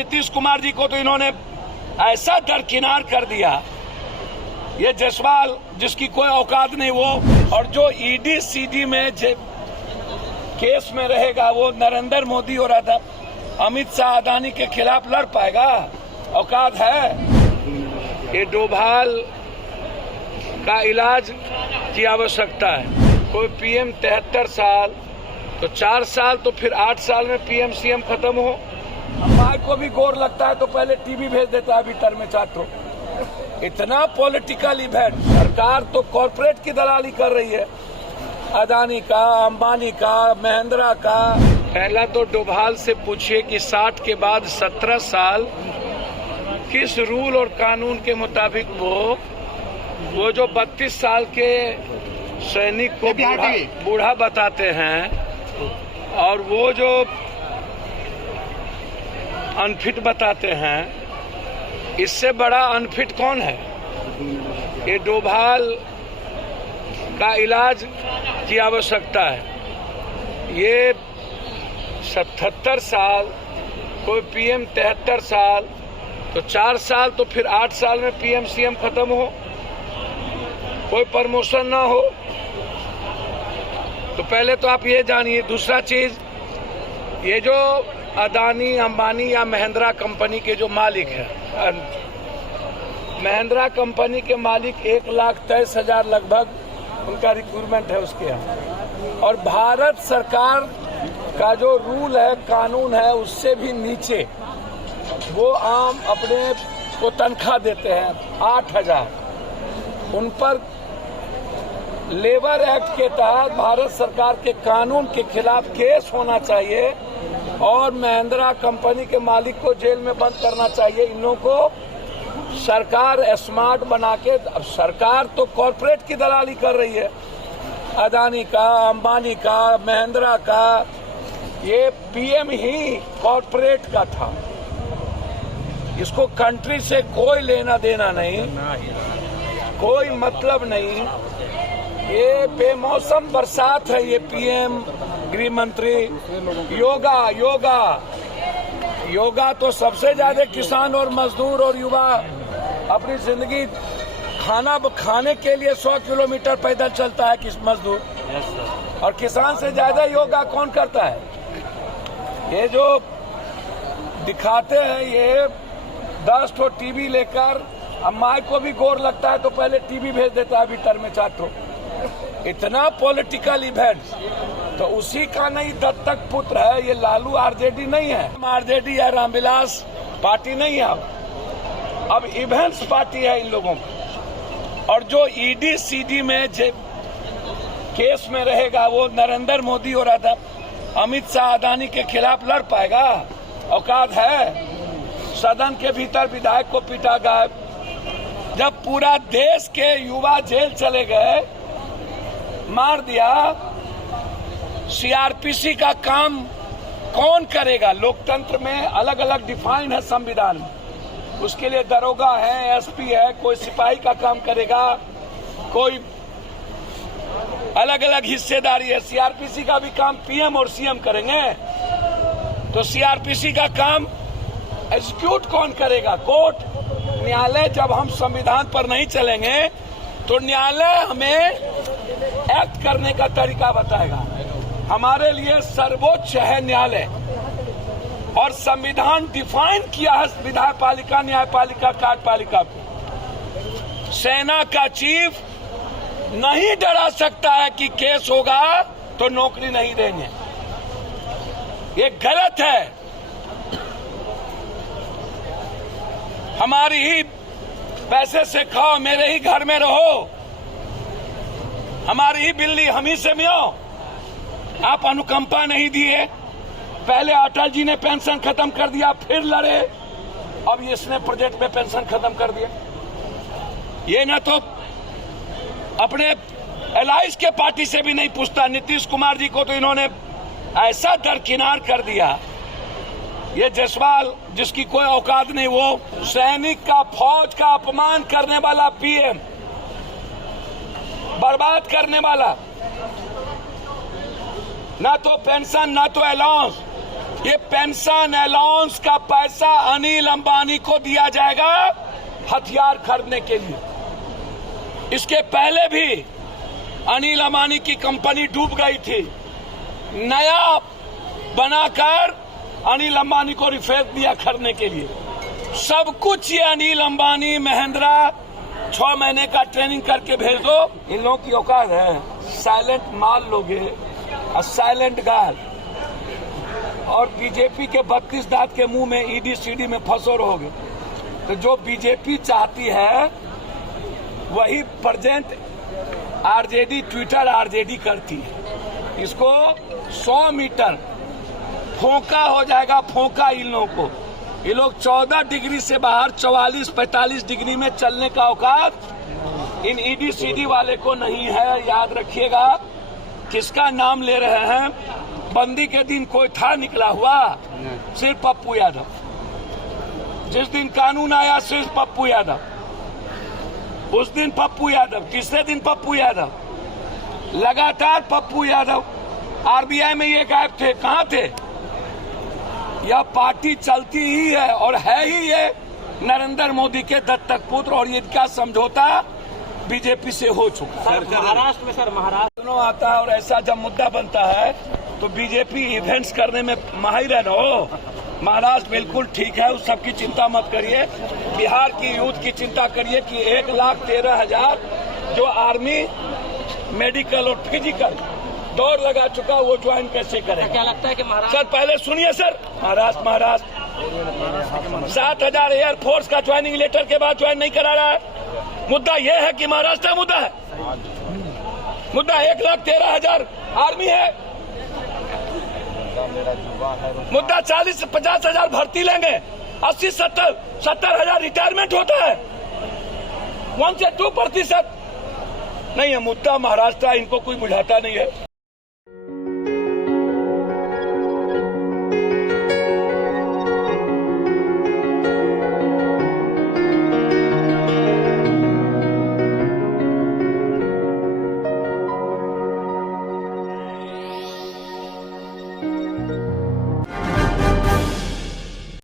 नीतीश कुमार जी को तो इन्होंने ऐसा दरकिनार कर दिया, ये जसवाल जिसकी कोई औकात नहीं वो, और जो ईडी सीडी में केस में रहेगा वो नरेंद्र मोदी और अमित शाह अदानी के खिलाफ लड़ पाएगा? औकात है? ये डोभाल का इलाज की आवश्यकता है। कोई पीएम 73 साल तो 4 साल तो फिर 8 साल में पीएम सीएम खत्म हो। माई को भी गोर लगता है तो पहले टीवी भेज देता है भीतर में चाटो। इतना पॉलिटिकल इवेंट। सरकार तो कॉर्पोरेट की दलाली कर रही है, अदानी का, अंबानी का, महिंद्रा का। पहला तो डोभाल से पूछिए कि 60 के बाद 17 साल किस रूल और कानून के मुताबिक वो जो 32 साल के सैनिक को बूढ़ा बताते हैं और वो जो अनफिट बताते हैं, इससे बड़ा अनफिट कौन है? ये डोभाल का इलाज की आवश्यकता है। ये 77 साल, कोई पीएम 73 साल तो 4 साल तो फिर 8 साल में पीएम सीएम खत्म हो, कोई प्रमोशन ना हो। तो पहले तो आप ये जानिए। दूसरा चीज, ये जो अदानी, अंबानी या महिंद्रा कंपनी के जो मालिक है, महिंद्रा कंपनी के मालिक 1,23,000 लगभग उनका रिक्रूटमेंट है उसके यहाँ, और भारत सरकार का जो रूल है, कानून है, उससे भी नीचे वो आम अपने को तनख्वाह देते हैं 8,000। उन पर लेबर एक्ट के तहत भारत सरकार के कानून के खिलाफ केस होना चाहिए और महिंद्रा कंपनी के मालिक को जेल में बंद करना चाहिए। इन लोगों को सरकार स्मार्ट बना के, अब सरकार तो कॉर्पोरेट की दलाली कर रही है, अदानी का, अंबानी का, महिंद्रा का। ये पीएम ही कॉर्पोरेट का था, इसको कंट्री से कोई लेना देना नहीं, कोई मतलब नहीं। ये बेमौसम बरसात है। ये पीएम, गृह मंत्री, योगा तो सबसे ज्यादा किसान और मजदूर और युवा अपनी जिंदगी खाने के लिए 100 किलोमीटर पैदल चलता है किस मजदूर, और किसान से ज्यादा योगा कौन करता है? ये जो दिखाते हैं, ये 10 ठो टीवी लेकर, अब माई को भी गोर लगता है तो पहले टीवी भेज देता है भीतर में चाटो। इतना पॉलिटिकल इवेंट। तो उसी का नहीं दत्तक पुत्र है ये लालू। आरजेडी नहीं है, आरजेडी या रामविलास पार्टी नहीं है, अब इवेंट्स पार्टी है इन लोगों की। और जो ईडी सीडी में केस में रहेगा वो नरेंद्र मोदी और अमित शाह अदानी के खिलाफ लड़ पाएगा? औकात है? सदन के भीतर विधायक को पीटा गया। जब पूरा देश के युवा जेल चले गए, मार दिया, सीआरपीसी का काम कौन करेगा? लोकतंत्र में अलग अलग डिफाइन है संविधान में, उसके लिए दरोगा है, एसपी है, कोई सिपाही का काम करेगा, कोई अलग अलग हिस्सेदारी है। सीआरपीसी का भी काम पीएम और सीएम करेंगे, तो सीआरपीसी का काम एग्जीक्यूट कौन करेगा? कोर्ट, न्यायालय। जब हम संविधान पर नहीं चलेंगे तो न्यायालय हमें एक्ट करने का तरीका बताएगा। हमारे लिए सर्वोच्च है न्यायालय, और संविधान डिफाइन किया है विधायपालिका, न्यायपालिका, कार्यपालिका को। सेना का चीफ नहीं डरा सकता है कि केस होगा तो नौकरी नहीं देंगे। ये गलत है। हमारी ही पैसे से खाओ, मेरे ही घर में रहो, हमारी ही बिल्ली हम ही से मियाओ। आप अनुकंपा नहीं दिए। पहले अटल जी ने पेंशन खत्म कर दिया, फिर लड़े, अब इसने प्रोजेक्ट में पेंशन खत्म कर दिया। ये ना तो अपने एलाइस के पार्टी से भी नहीं पूछता। नीतीश कुमार जी को तो इन्होंने ऐसा दरकिनार कर दिया, ये जसवाल जिसकी कोई औकात नहीं वो, सैनिक का, फौज का अपमान करने वाला पीएम, बर्बाद करने वाला। ना तो पेंशन, ना तो अलाउंस, ये पेंशन अलाउंस का पैसा अनिल अंबानी को दिया जाएगा हथियार खरीदने के लिए। इसके पहले भी अनिल अंबानी की कंपनी डूब गई थी, नया बनाकर अनिल अंबानी को रिफेर दिया खरीदने के लिए। सब कुछ ये अनिल अंबानी महिंद्रा 6 महीने का ट्रेनिंग करके भेज दो। इन लोगों की औकात है, साइलेंट माल लोगे और साइलेंट गाल, और बीजेपी के 32 दांत के मुंह में ईडी सीडी में फंसो रहोगे। तो जो बीजेपी चाहती है वही प्रेजेंट आरजेडी, ट्विटर आरजेडी करती है। इसको 100 मीटर फोका हो जाएगा, फोका इन लोगों को। ये लोग 14 डिग्री से बाहर 44-45 डिग्री में चलने का औकात इन ईडी सीडी वाले को नहीं है। याद रखिएगा, किसका नाम ले रहे हैं? बंदी के दिन कोई था निकला हुआ? सिर्फ पप्पू यादव। जिस दिन कानून आया सिर्फ पप्पू यादव, उस दिन पप्पू यादव। तीसरे दिन पप्पू यादव, लगातार पप्पू यादव। आरबीआई में ये गायब थे, कहां थे? यह पार्टी चलती ही है और है ही ये नरेंद्र मोदी के दत्तक पुत्र, और इनका समझौता बीजेपी से हो चुका है। महाराष्ट्र में सर, महाराष्ट्र दोनों आता है और ऐसा जब मुद्दा बनता है तो बीजेपी इवेंट्स करने में माहिर है ना। महाराष्ट्र बिल्कुल ठीक है, उस सबकी चिंता मत करिए। बिहार की यूथ की चिंता करिए कि 1,13,000 जो आर्मी, मेडिकल और फिजिकल दौड़ लगा चुका, वो ज्वाइन कैसे करेगा? क्या लगता है कि महाराष्ट्र? सर पहले सुनिए सर, महाराष्ट्र 7,000 एयरफोर्स का ज्वाइनिंग लेटर के बाद ज्वाइन नहीं करा रहा है। मुद्दा यह है कि महाराष्ट्र मुद्दा है, मुद्दा 1,13,000 आर्मी है, मुद्दा 40-50 भर्ती लेंगे, 80-70 रिटायरमेंट होता है, 1 से 2% नहीं है। मुद्दा महाराष्ट्र, इनको कोई बुझाता नहीं है।